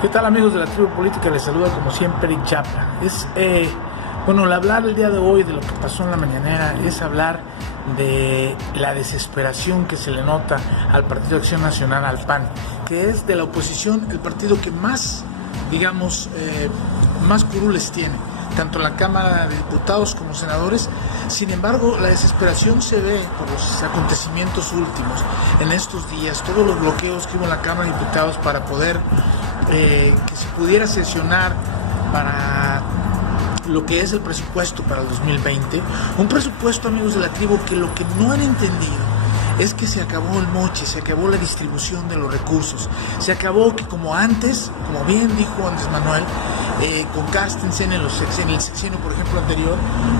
¿Qué tal, amigos de la tribu política? Les saluda como siempre Eric Chapa. El hablar el día de hoy de lo que pasó en la mañanera es hablar de la desesperación que se le nota al Partido de Acción Nacional, al PAN, que es de la oposición el partido que más, más curules tiene, tanto en la Cámara de Diputados como senadores. Sin embargo, la desesperación se ve por los acontecimientos últimos en estos días, todos los bloqueos que hubo en la Cámara de Diputados para poder que se pudiera sesionar para lo que es el presupuesto para el 2020, un presupuesto, amigos de la tribu, que lo que no han entendido es que se acabó el moche, se acabó la distribución de los recursos, se acabó que como antes, como bien dijo Andrés Manuel, con Carstensen en el sexenio, por ejemplo, anterior,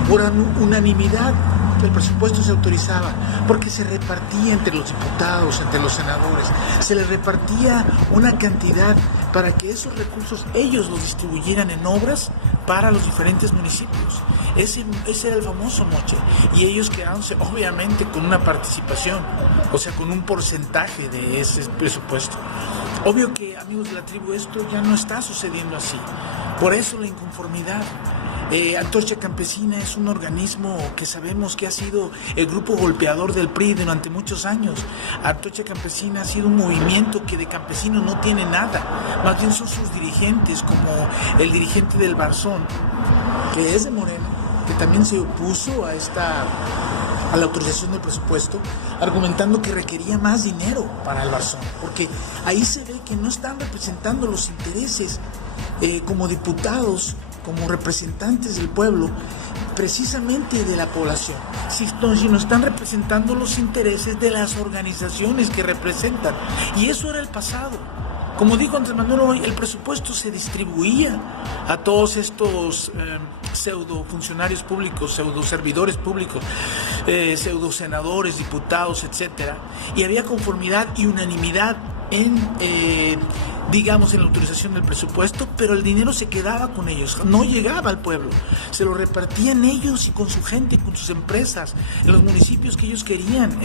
por unanimidad el presupuesto se autorizaba, porque se repartía entre los diputados, entre los senadores, se les repartía una cantidad para que esos recursos ellos los distribuyeran en obras para los diferentes municipios. Ese era el famoso moche, y ellos quedándose obviamente con una participación, o sea, con un porcentaje de ese presupuesto. Obvio que, amigos de la tribu, esto ya no está sucediendo así, por eso la inconformidad. Antorcha Campesina es un organismo que sabemos que ha sido el grupo golpeador del PRI durante muchos años. Antorcha Campesina ha sido un movimiento que de campesino no tiene nada, más bien son sus dirigentes, como el dirigente del Barzón, que es de Morena, que también se opuso a la autorización del presupuesto, argumentando que requería más dinero para el Barzón, porque ahí se ve que no están representando los intereses como diputados, como representantes del pueblo, precisamente de la población, sino están representando los intereses de las organizaciones que representan, y eso era el pasado. Como dijo Andrés Manuel hoy, el presupuesto se distribuía a todos estos pseudo funcionarios públicos, pseudo servidores públicos, pseudo senadores, diputados, etcétera, y había conformidad y unanimidad en la autorización del presupuesto, pero el dinero se quedaba con ellos, no llegaba al pueblo, se lo repartían ellos y con su gente, con sus empresas, en los municipios que ellos querían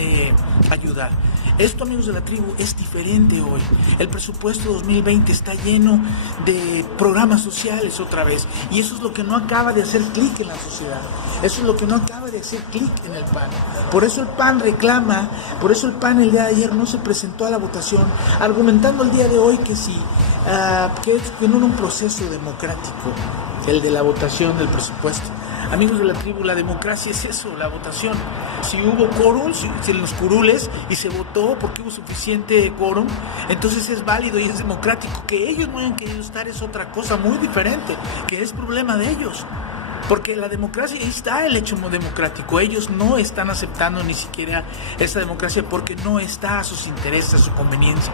ayudar. Esto, amigos de la tribu, es diferente hoy. El presupuesto 2020 está lleno de programas sociales otra vez, y eso es lo que no acaba de hacer clic en la sociedad, eso es lo que no acaba de hacer clic en el PAN. Por eso el PAN reclama, por eso el PAN el día de ayer no se presentó a la votación, argumentando el día de hoy que sí, que no era un proceso democrático el de la votación del presupuesto. Amigos de la tribu, la democracia es eso, la votación. Si hubo quórum, si en los curules y se votó porque hubo suficiente quórum, entonces es válido y es democrático. Que ellos no hayan querido estar es otra cosa muy diferente, que es problema de ellos. Porque la democracia, ahí está el hecho democrático. Ellos no están aceptando ni siquiera esa democracia porque no está a sus intereses, a su conveniencia.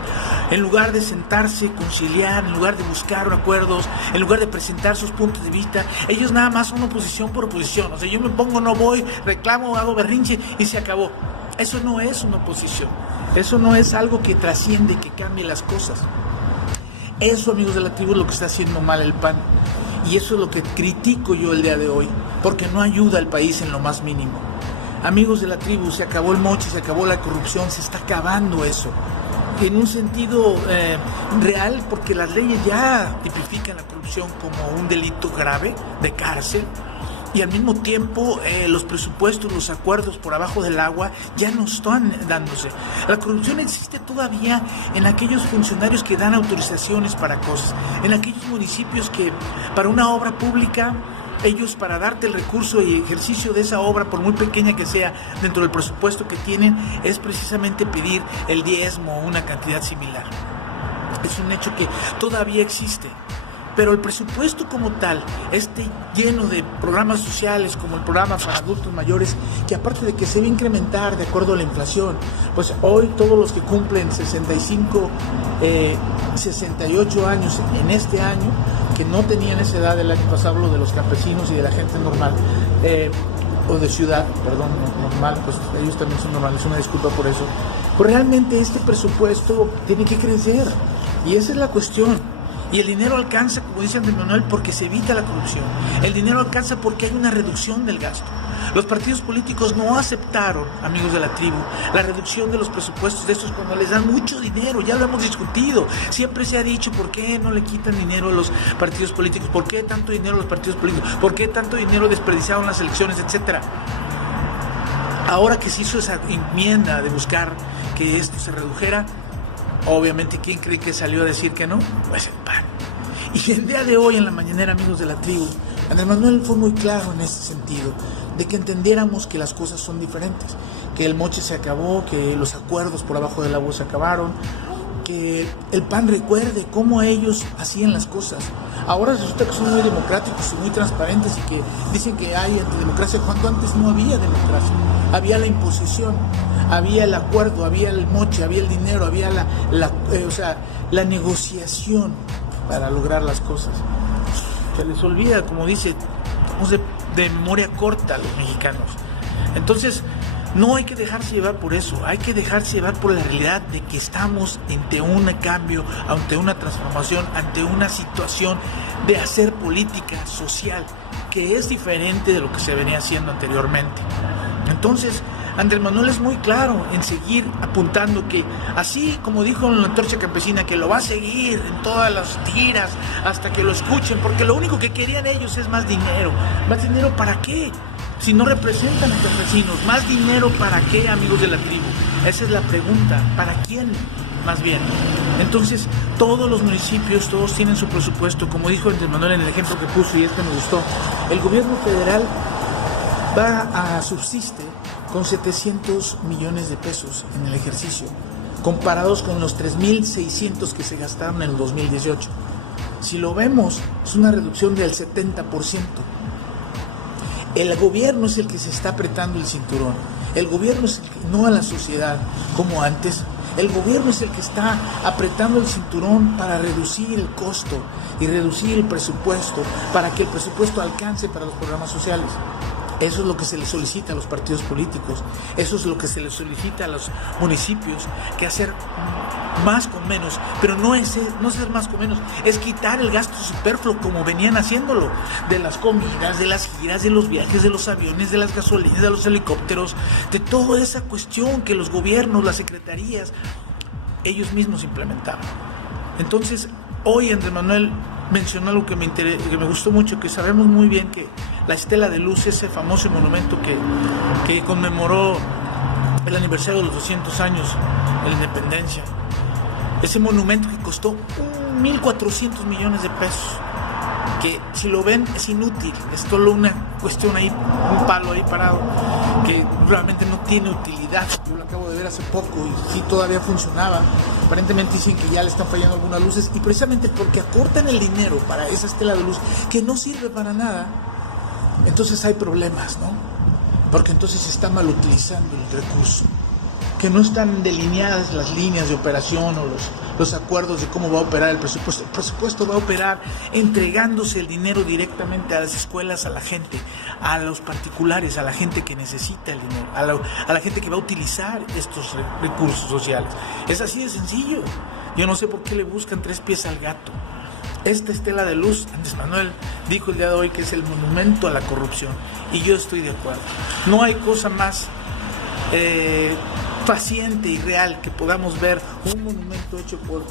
En lugar de sentarse, conciliar, en lugar de buscar acuerdos, en lugar de presentar sus puntos de vista, ellos nada más son oposición por oposición. O sea, yo me pongo, no voy, reclamo, hago berrinche y se acabó. Eso no es una oposición. Eso no es algo que trasciende, que cambie las cosas. Eso, amigos de la tribu, es lo que está haciendo mal el PAN. Y eso es lo que critico yo el día de hoy, porque no ayuda al país en lo más mínimo. Amigos de la tribu, se acabó el moche, se acabó la corrupción, se está acabando eso. En un sentido real, porque las leyes ya tipifican la corrupción como un delito grave de cárcel. Y al mismo tiempo los presupuestos, los acuerdos por abajo del agua ya no están dándose. La corrupción existe todavía en aquellos funcionarios que dan autorizaciones para cosas, en aquellos municipios que para una obra pública, ellos para darte el recurso y ejercicio de esa obra, por muy pequeña que sea, dentro del presupuesto que tienen, es precisamente pedir el diezmo o una cantidad similar. Es un hecho que todavía existe. Pero el presupuesto como tal, lleno de programas sociales como el programa para adultos mayores, que aparte de que se va a incrementar de acuerdo a la inflación, pues hoy todos los que cumplen 65, 68 años en este año, que no tenían esa edad el año pasado, hablo de los campesinos y de la gente normal, o de ciudad, perdón, normal, pues ellos también son normales, una disculpa por eso. Pues realmente este presupuesto tiene que crecer, y esa es la cuestión. Y el dinero alcanza, como dice Andrés Manuel, porque se evita la corrupción. El dinero alcanza porque hay una reducción del gasto. Los partidos políticos no aceptaron, amigos de la tribu, la reducción de los presupuestos de estos cuando les dan mucho dinero. Ya lo hemos discutido. Siempre se ha dicho, ¿por qué no le quitan dinero a los partidos políticos? ¿Por qué tanto dinero a los partidos políticos? ¿Por qué tanto dinero desperdiciado en las elecciones, etcétera? Ahora que se hizo esa enmienda de buscar que esto se redujera, obviamente, ¿quién cree que salió a decir que no? Pues el PAN. Y el día de hoy, en la mañanera, amigos de la tribu, Andrés Manuel fue muy claro en ese sentido, de que entendiéramos que las cosas son diferentes, que el moche se acabó, que los acuerdos por abajo del agua se acabaron, que el PAN recuerde cómo ellos hacían las cosas. Ahora resulta que son muy democráticos y muy transparentes y que dicen que hay antidemocracia cuando antes no había democracia. Había la imposición, había el acuerdo, había el moche, había el dinero, había la negociación para lograr las cosas. Se les olvida, como dice, somos de memoria corta los mexicanos. Entonces, no hay que dejarse llevar por eso, hay que dejarse llevar por la realidad de que estamos ante un cambio, ante una transformación, ante una situación de hacer política social que es diferente de lo que se venía haciendo anteriormente. Entonces, Andrés Manuel es muy claro en seguir apuntando que, así como dijo en la Antorcha Campesina, que lo va a seguir en todas las tiras hasta que lo escuchen, porque lo único que querían ellos es más dinero. ¿Más dinero para qué? Si no representan a campesinos, ¿más dinero para qué, amigos de la tribu? Esa es la pregunta. ¿Para quién? Más bien. Entonces, todos los municipios, todos tienen su presupuesto. Como dijo Andrés Manuel en el ejemplo que puso, y me gustó, el gobierno federal va a subsiste con 700 millones de pesos en el ejercicio, comparados con los 3.600 que se gastaron en el 2018. Si lo vemos, es una reducción del 70%. El gobierno es el que se está apretando el cinturón. El gobierno es el que, no a la sociedad como antes. El gobierno es el que está apretando el cinturón para reducir el costo y reducir el presupuesto, para que el presupuesto alcance para los programas sociales. Eso es lo que se le solicita a los partidos políticos, eso es lo que se le solicita a los municipios, que hacer más con menos, pero no ser más con menos, es quitar el gasto superfluo como venían haciéndolo, de las comidas, de las giras, de los viajes, de los aviones, de las gasolinas, de los helicópteros, de toda esa cuestión que los gobiernos, las secretarías, ellos mismos implementaban. Entonces, hoy Andrés Manuel mencionó algo que me gustó mucho, que sabemos muy bien que la Estela de Luz, ese famoso monumento que conmemoró el aniversario de los 200 años de la independencia, ese monumento que costó 1.400 millones de pesos, que si lo ven es inútil, es solo una cuestión ahí, un palo ahí parado, que realmente no tiene utilidad. Yo lo acabo de ver hace poco y sí todavía funcionaba. Aparentemente dicen que ya le están fallando algunas luces, y precisamente porque acortan el dinero para esa estela de luz que no sirve para nada, entonces hay problemas, ¿no? Porque entonces se está mal utilizando el recurso, que no están delineadas las líneas de operación o los acuerdos de cómo va a operar el presupuesto. El presupuesto va a operar entregándose el dinero directamente a las escuelas, a la gente, a los particulares, a la gente que necesita el dinero, a la gente que va a utilizar estos recursos sociales. Es así de sencillo. Yo no sé por qué le buscan tres pies al gato. Esta estela de luz, Andrés Manuel dijo el día de hoy que es el monumento a la corrupción, y yo estoy de acuerdo. No hay cosa más paciente y real que podamos ver un monumento hecho por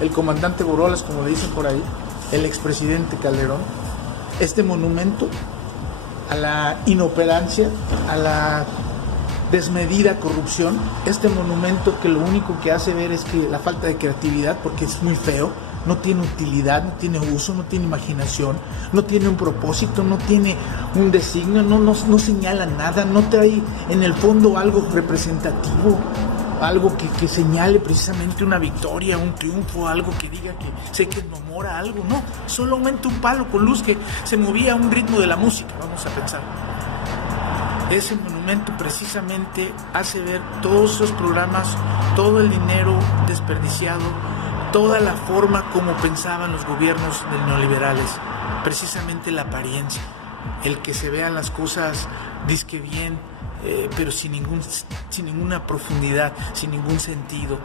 el comandante Borolas, como le dicen por ahí, el expresidente Calderón. Este monumento a la inoperancia, a la desmedida corrupción, este monumento que lo único que hace ver es que la falta de creatividad, porque es muy feo, no tiene utilidad, no tiene uso, no tiene imaginación, no tiene un propósito, no tiene un designio, no señala nada, no trae en el fondo algo representativo, algo que señale precisamente una victoria, un triunfo, algo que diga que se conmemora algo. No, solamente un palo con luz que se movía a un ritmo de la música, vamos a pensar. Ese monumento precisamente hace ver todos esos programas, todo el dinero desperdiciado, toda la forma como pensaban los gobiernos neoliberales, precisamente la apariencia, el que se vean las cosas disque bien, pero sin ninguna profundidad, sin ningún sentido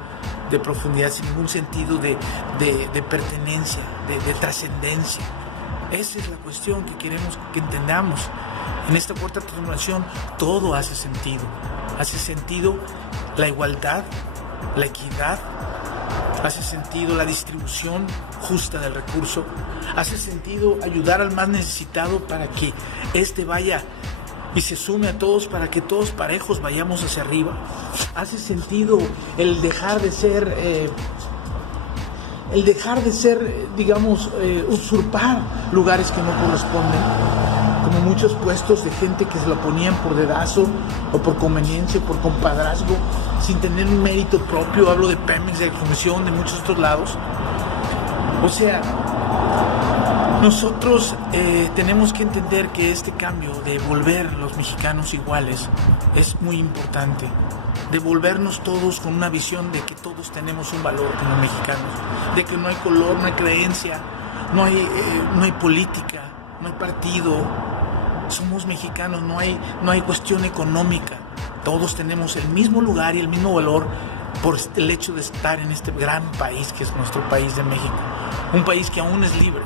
de profundidad, sin ningún sentido de pertenencia, de trascendencia. Esa es la cuestión que queremos que entendamos. En esta cuarta transformación todo hace sentido. Hace sentido la igualdad, la equidad, hace sentido la distribución justa del recurso, hace sentido ayudar al más necesitado para que éste vaya y se sume a todos, para que todos parejos vayamos hacia arriba. Hace sentido el dejar de ser, digamos, usurpar lugares que no corresponden, como muchos puestos de gente que se lo ponían por dedazo o por conveniencia o por compadrazgo, sin tener un mérito propio. Hablo de Pemex, de Comisión, de muchos otros lados. O sea, nosotros tenemos que entender que este cambio de volver los mexicanos iguales es muy importante. De volvernos todos con una visión de que todos tenemos un valor como mexicanos, de que no hay color, no hay creencia, no hay política, no hay partido. Somos mexicanos, no hay cuestión económica. Todos tenemos el mismo lugar y el mismo valor por el hecho de estar en este gran país que es nuestro país de México. Un país que aún es libre,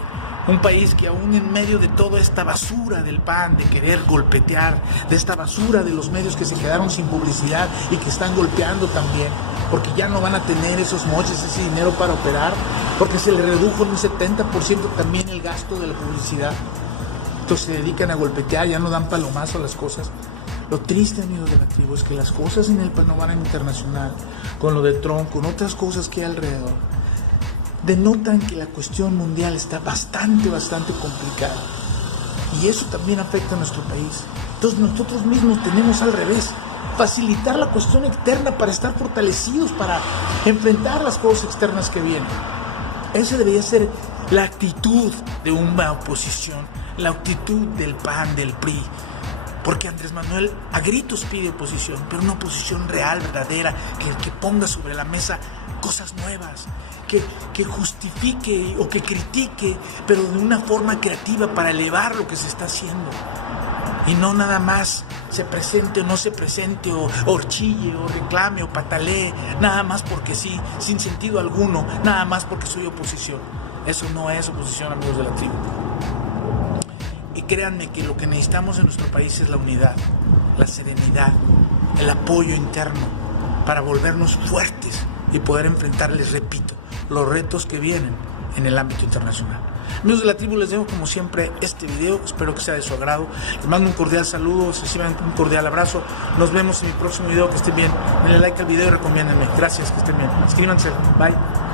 un país que aún en medio de toda esta basura del PAN, de querer golpetear, de esta basura de los medios que se quedaron sin publicidad y que están golpeando también, porque ya no van a tener esos moches, ese dinero para operar, porque se le redujo en un 70% también el gasto de la publicidad. Entonces se dedican a golpetear, ya no dan palomazo a las cosas. Lo triste, amigos de la tribu, es que las cosas en el panorama internacional, con lo de Trump, con otras cosas que hay alrededor, denotan que la cuestión mundial está bastante complicada. Y eso también afecta a nuestro país. Entonces nosotros mismos tenemos al revés, facilitar la cuestión externa para estar fortalecidos, para enfrentar las cosas externas que vienen. Esa debería ser la actitud de una oposición, la actitud del PAN, del PRI. Porque Andrés Manuel a gritos pide oposición, pero una oposición real, verdadera, que ponga sobre la mesa cosas nuevas, que justifique o que critique, pero de una forma creativa para elevar lo que se está haciendo. Y no nada más se presente o no se presente, o horchille, o reclame, o patalee, nada más porque sí, sin sentido alguno, nada más porque soy oposición. Eso no es oposición, amigos de la tribu. Y créanme que lo que necesitamos en nuestro país es la unidad, la serenidad, el apoyo interno para volvernos fuertes y poder enfrentar, les repito, los retos que vienen en el ámbito internacional. Amigos de la tribu, les dejo como siempre este video, espero que sea de su agrado. Les mando un cordial saludo, reciban un cordial abrazo. Nos vemos en mi próximo video, que estén bien. Denle like al video y recomiéndenme. Gracias, que estén bien. Suscríbanse. Bye.